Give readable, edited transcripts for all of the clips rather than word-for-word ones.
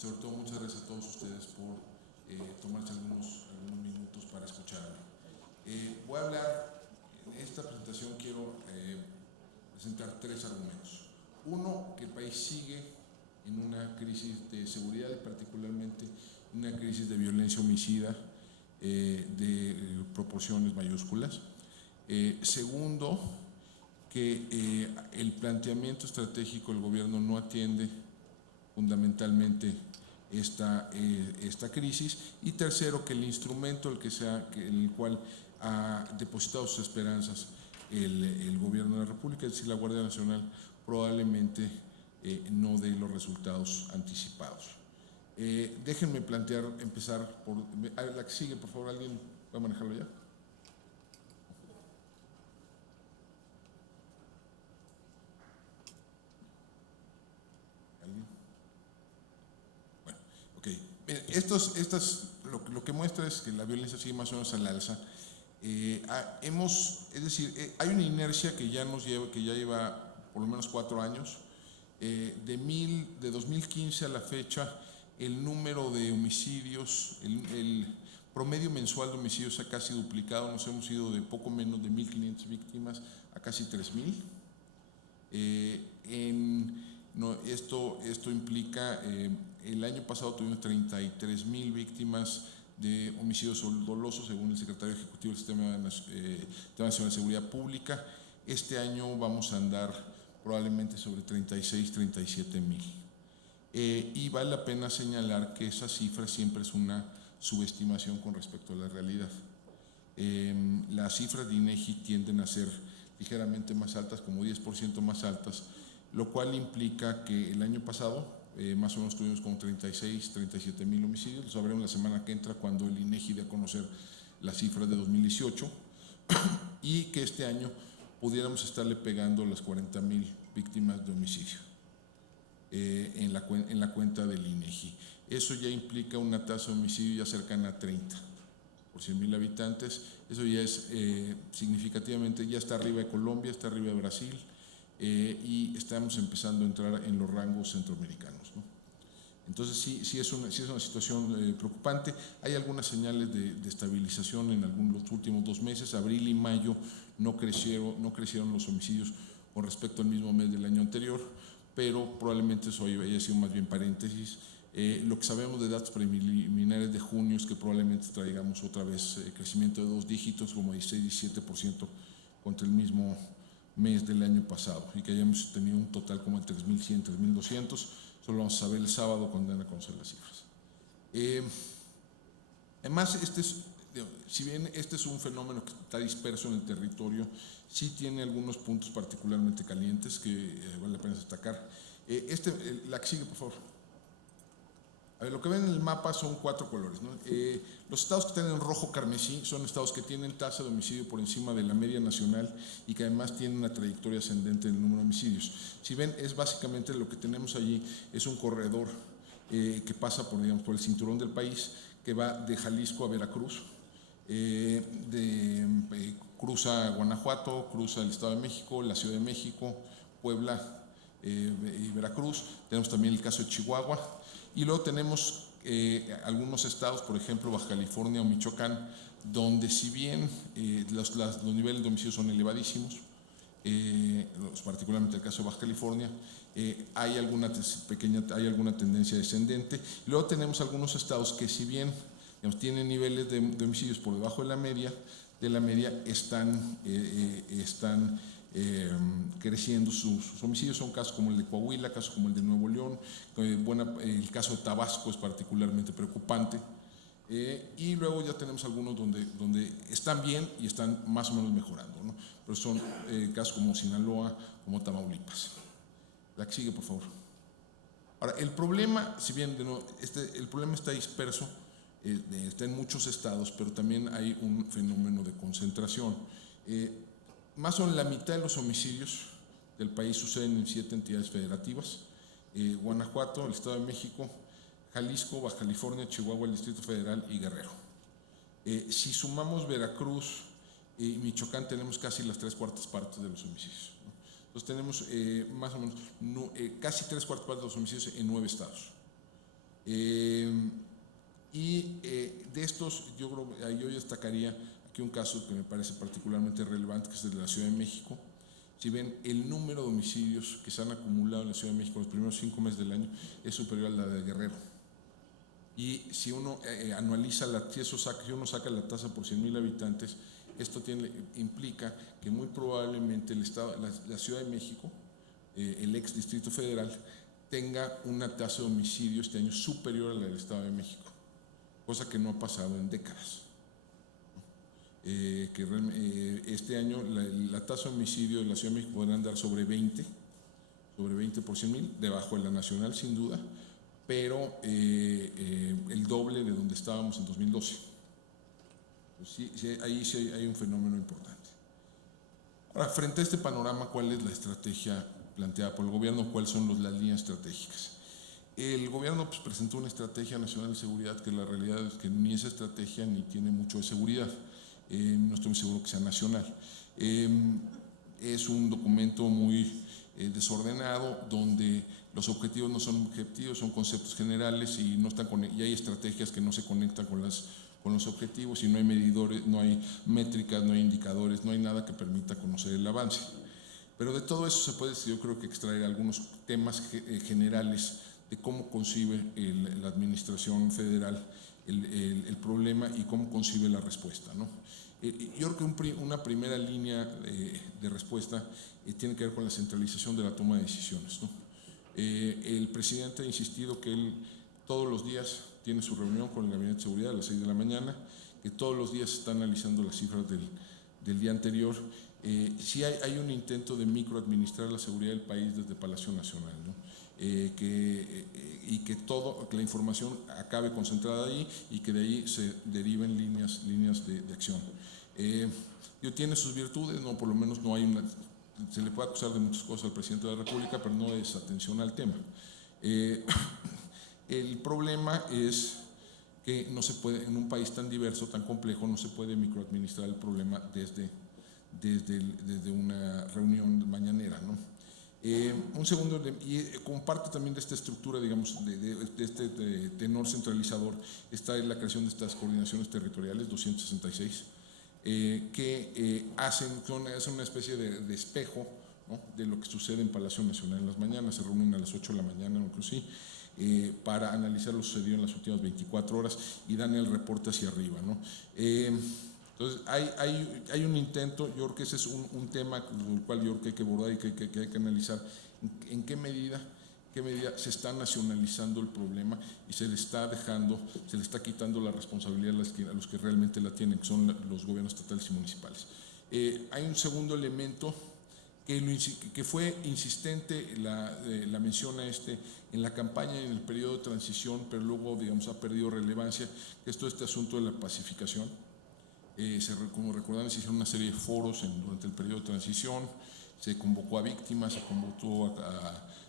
sobre todo muchas gracias a todos ustedes por tomarse algunos minutos para escucharme. Voy a hablar, en esta presentación quiero presentar tres argumentos. Uno, que el país sigue en una crisis de seguridad y particularmente una crisis de violencia homicida de proporciones mayúsculas. Segundo, que el planteamiento estratégico del gobierno no atiende fundamentalmente esta crisis. Y tercero, que el instrumento en el cual ha depositado sus esperanzas el gobierno de la República, es decir, la Guardia Nacional, probablemente no dé los resultados anticipados. Déjenme empezar por la que sigue, por favor. ¿Alguien va a manejarlo ya? ¿Alguien? Bueno, ok. Lo que muestra es que la violencia sigue más o menos al alza. Hay una inercia que ya lleva por lo menos 4 años. De 2015 a la fecha, el número de homicidios, el promedio mensual de homicidios ha casi duplicado. Nos hemos ido de poco menos de 1.500 víctimas a casi 3.000. Esto implica, el año pasado tuvimos 33.000 víctimas de homicidios dolosos, según el secretario ejecutivo del Sistema Nacional de Seguridad Pública. Este año vamos a andar probablemente sobre 37.000. Y vale la pena señalar que esa cifra siempre es una subestimación con respecto a la realidad. Las cifras de INEGI tienden a ser ligeramente más altas, como 10% más altas, lo cual implica que el año pasado más o menos tuvimos como 37.000 homicidios. Lo sabremos la semana que entra, cuando el INEGI dé a conocer las cifras de 2018, y que este año pudiéramos estarle pegando las 40.000 víctimas de homicidio en la cuenta del INEGI. Eso ya implica una tasa de homicidio ya cercana a 30 por 100.000 habitantes. Eso ya es significativamente, ya está arriba de Colombia, está arriba de Brasil, y estamos empezando a entrar en los rangos centroamericanos, ¿no? Entonces sí es una situación preocupante. Hay algunas señales de estabilización en los últimos 2 meses. Abril y mayo no crecieron los homicidios con respecto al mismo mes del año anterior, pero probablemente eso haya sido más bien paréntesis. Lo que sabemos de datos preliminares de junio es que probablemente traigamos otra vez crecimiento de 2 dígitos, como 16-17% contra el mismo mes del año pasado, y que hayamos tenido un total como de 3.100, 3.200. Solo vamos a saber el sábado cuando den a conocer las cifras. Además, si bien este es un fenómeno que está disperso en el territorio, sí tiene algunos puntos particularmente calientes que vale la pena destacar. La que sigue, por favor. A ver, lo que ven en el mapa son 4 colores, ¿no? Los estados que están en rojo carmesí son estados que tienen tasa de homicidio por encima de la media nacional y que además tienen una trayectoria ascendente en el número de homicidios. Si ven, es básicamente lo que tenemos allí, es un corredor que pasa por el cinturón del país, que va de Jalisco a Veracruz, cruza Guanajuato, cruza el Estado de México, la Ciudad de México, Puebla y Veracruz. Tenemos también el caso de Chihuahua. Y luego tenemos algunos estados, por ejemplo, Baja California o Michoacán, donde si bien los niveles de homicidios son elevadísimos, particularmente el caso de Baja California, hay alguna tendencia descendente. Luego tenemos algunos estados que, si bien tienen niveles de homicidios por debajo de la media, están creciendo sus homicidios. Son casos como el de Coahuila, casos como el de Nuevo León, el caso de Tabasco es particularmente preocupante, y luego ya tenemos algunos donde están bien y están más o menos mejorando, ¿no? Pero son casos como Sinaloa, como Tamaulipas. La que sigue, por favor. Ahora, el problema, si bien el problema está disperso, está en muchos estados, pero también hay un fenómeno de concentración. Más o menos la mitad de los homicidios del país suceden en 7 entidades federativas: Guanajuato, el Estado de México, Jalisco, Baja California, Chihuahua, el Distrito Federal y Guerrero. Si sumamos Veracruz y Michoacán, tenemos casi las 3/4 partes de los homicidios, ¿no? Entonces tenemos más o menos casi 3/4 partes de los homicidios en 9 estados. De estos, yo destacaría aquí un caso que me parece particularmente relevante, que es el de la Ciudad de México. Si ven, el número de homicidios que se han acumulado en la Ciudad de México en los primeros 5 meses del año es superior a la de Guerrero. Y si uno anualiza, si uno saca la tasa por 100,000 habitantes, esto implica que muy probablemente la Ciudad de México, el ex Distrito Federal, tenga una tasa de homicidio este año superior a la del Estado de México, cosa que no ha pasado en décadas. Este año la tasa de homicidio de la Ciudad de México podrá andar sobre 20 por 100,000, debajo de la nacional sin duda, pero el doble de donde estábamos en 2012. Pues ahí sí hay un fenómeno importante. Ahora, frente a este panorama, ¿cuál es la estrategia planteada por el gobierno? ¿Cuáles son las líneas estratégicas? El gobierno presentó una estrategia nacional de seguridad que la realidad es que ni esa estrategia ni tiene mucho de seguridad. No estoy muy seguro que sea nacional. Es un documento muy desordenado, donde los objetivos no son objetivos, son conceptos generales y hay estrategias que no se conectan con los objetivos, y no hay medidores, no hay métricas, no hay indicadores, no hay nada que permita conocer el avance. Pero de todo eso se puede, yo creo que, extraer algunos temas generales de cómo concibe la administración federal el problema y cómo concibe la respuesta, ¿no? Yo creo que una primera línea de respuesta tiene que ver con la centralización de la toma de decisiones, ¿no? El presidente ha insistido que él todos los días tiene su reunión con el Gabinete de Seguridad a las 6 de la mañana, que todos los días está analizando las cifras del día anterior. Sí hay un intento de microadministrar la seguridad del país desde Palacio Nacional, ¿no? Y que la información acabe concentrada ahí y que de ahí se deriven líneas de acción. Tiene sus virtudes, no, por lo menos no hay se le puede acusar de muchas cosas al presidente de la República, pero no es atención al tema. El problema es que no se puede, en un país tan diverso, tan complejo, no se puede microadministrar el problema desde una reunión mañanera, ¿no? Un segundo, y comparte también de esta estructura, digamos, de este tenor centralizador, está en la creación de estas coordinaciones territoriales, 266, que hacen una especie de espejo, ¿no?, de lo que sucede en Palacio Nacional en las mañanas. Se reúnen a las 8 de la mañana, inclusive, para analizar lo sucedido en las últimas 24 horas y dan el reporte hacia arriba, ¿no? Entonces, hay un intento. Yo creo que ese es un tema el cual yo creo que hay que abordar y que hay que analizar en qué medida se está nacionalizando el problema y se le está quitando la responsabilidad a los que realmente la tienen, que son los gobiernos estatales y municipales. Hay un segundo elemento que fue insistente, la menciona en la campaña y en el periodo de transición, pero luego, digamos, ha perdido relevancia, que es todo este asunto de la pacificación. Como recordarán, se hicieron una serie de foros durante el periodo de transición, se convocó a víctimas, se convocó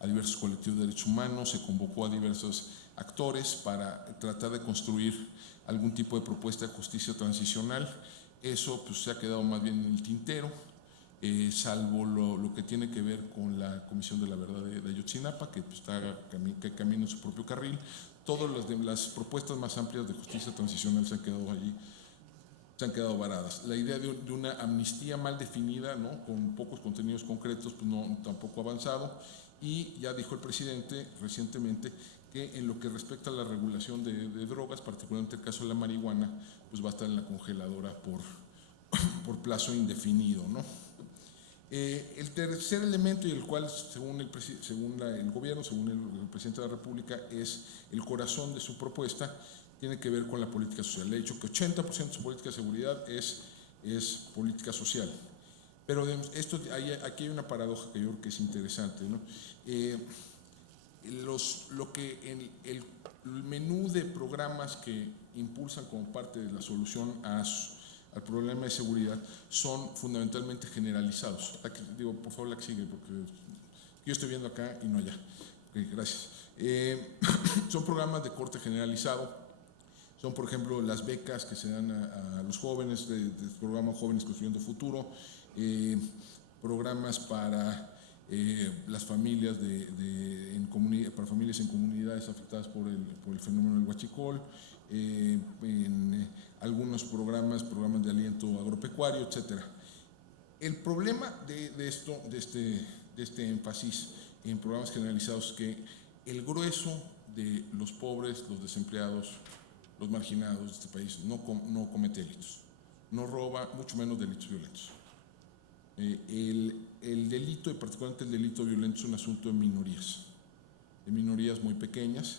a diversos colectivos de derechos humanos, se convocó a diversos actores para tratar de construir algún tipo de propuesta de justicia transicional. Eso se ha quedado más bien en el tintero, salvo lo que tiene que ver con la Comisión de la Verdad de Ayotzinapa, que camina en su propio carril. Todas las propuestas más amplias de justicia transicional se han quedado allí, se han quedado varadas. La idea de una amnistía mal definida, ¿no?, con pocos contenidos concretos, tampoco ha avanzado. Y ya dijo el presidente recientemente que en lo que respecta a la regulación de drogas, particularmente el caso de la marihuana, va a estar en la congeladora por plazo indefinido, ¿no? El tercer elemento, y el cual, según el gobierno, según el presidente de la República, es el corazón de su propuesta, tiene que ver con la política social. Le he dicho que 80% de su política de seguridad es política social. Pero aquí hay una paradoja que yo creo que es interesante, ¿no? El menú de programas que impulsan como parte de la solución al problema de seguridad son fundamentalmente generalizados. Por favor, la que sigue, porque yo estoy viendo acá y no allá. Okay, gracias. Son programas de corte generalizado. Son, por ejemplo, las becas que se dan a los jóvenes, del programa Jóvenes Construyendo Futuro, programas para las familias para familias en comunidades afectadas por el fenómeno del huachicol, en algunos programas de aliento agropecuario, etcétera. El problema de este énfasis en programas generalizados es que el grueso de los pobres, los desempleados, los marginados de este país no comete delitos, no roba, mucho menos delitos violentos. El delito, y particularmente el delito violento, es un asunto de minorías muy pequeñas.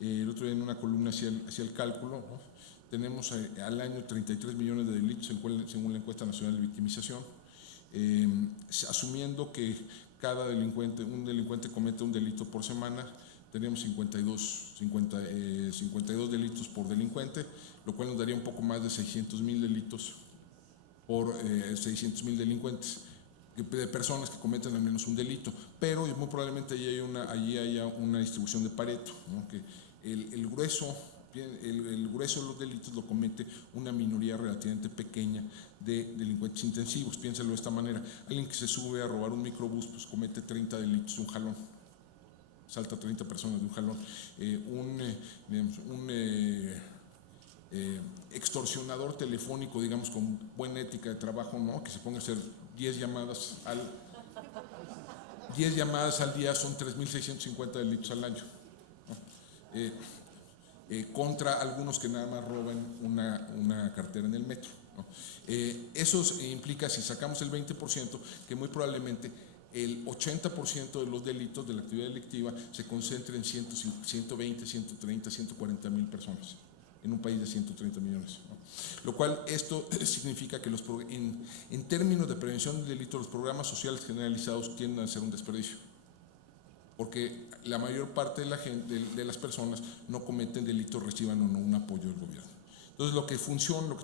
El otro día en una columna hacía el cálculo, ¿no? Tenemos al año 33 millones de delitos según la encuesta nacional de victimización, asumiendo que un delincuente comete un delito por semana, tenemos 52 delitos por delincuente, lo cual nos daría un poco más de 600,000 delitos por 600,000 delincuentes, de personas que cometen al menos un delito, pero muy probablemente allí haya una distribución de Pareto, ¿no? Que el grueso de los delitos lo comete una minoría relativamente pequeña de delincuentes intensivos. Piénsalo de esta manera: alguien que se sube a robar un microbús pues comete 30 delitos de un jalón, salta 30 personas de un jalón. Extorsionador telefónico, digamos, con buena ética de trabajo, ¿no? Que se ponga a hacer 10 llamadas al día, son 3,650 delitos al año, ¿no? Contra algunos que nada más roban una cartera en el metro, ¿no? Eso implica, si sacamos el 20%, que muy probablemente el 80% de los delitos de la actividad delictiva se concentra en 120, 130, 140,000 personas en un país de 130 millones, ¿no? Lo cual esto significa que en términos de prevención del delito, los programas sociales generalizados tienden a ser un desperdicio, porque la mayor parte de las personas no cometen delitos, reciban o no un apoyo del gobierno. Entonces lo que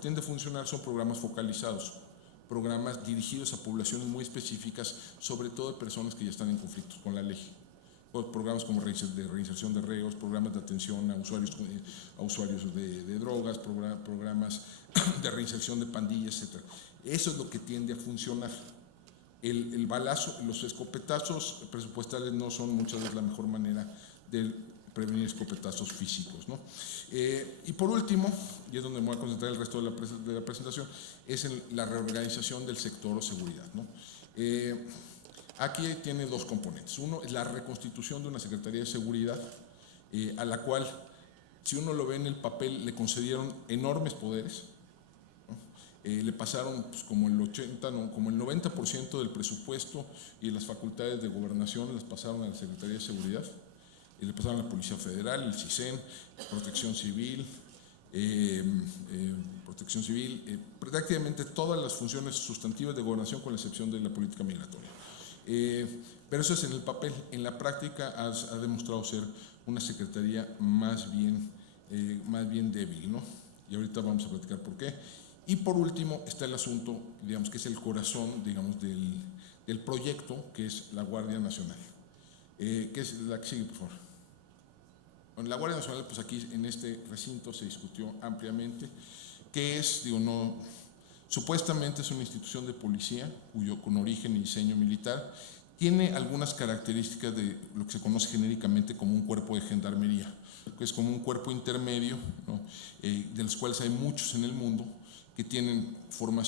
tiende a funcionar son programas focalizados, programas dirigidos a poblaciones muy específicas, sobre todo de personas que ya están en conflictos con la ley. Programas como de reinserción de reos, programas de atención a usuarios de drogas, programas de reinserción de pandillas, etc. Eso es lo que tiende a funcionar. El balazo, los escopetazos presupuestales no son muchas veces la mejor manera de prevenir escopetazos físicos, ¿no? Y por último, y es donde me voy a concentrar el resto de la presentación, es en la reorganización del sector seguridad, ¿no? Aquí tiene dos componentes. Uno es la reconstitución de una Secretaría de Seguridad, a la cual, si uno lo ve en el papel, le concedieron enormes poderes, ¿no? Le pasaron pues, como el 90% del presupuesto y las facultades de gobernación las pasaron a la Secretaría de Seguridad, y le pasaron a la Policía Federal, el CISEN, Protección Civil, prácticamente todas las funciones sustantivas de gobernación, con la excepción de la política migratoria. Pero eso es en el papel. En la práctica ha demostrado ser una secretaría más bien débil, ¿no? Y ahorita vamos a platicar por qué. Y por último está el asunto, digamos, que es el corazón, digamos, del proyecto, que es la Guardia Nacional. ¿Qué es la que sigue, por favor? Bueno, la Guardia Nacional, pues aquí en este recinto se discutió ampliamente qué es, supuestamente es una institución de policía con origen y diseño militar. Tiene algunas características de lo que se conoce genéricamente como un cuerpo de gendarmería, que es como un cuerpo intermedio, ¿no? De los cuales hay muchos en el mundo que tienen formación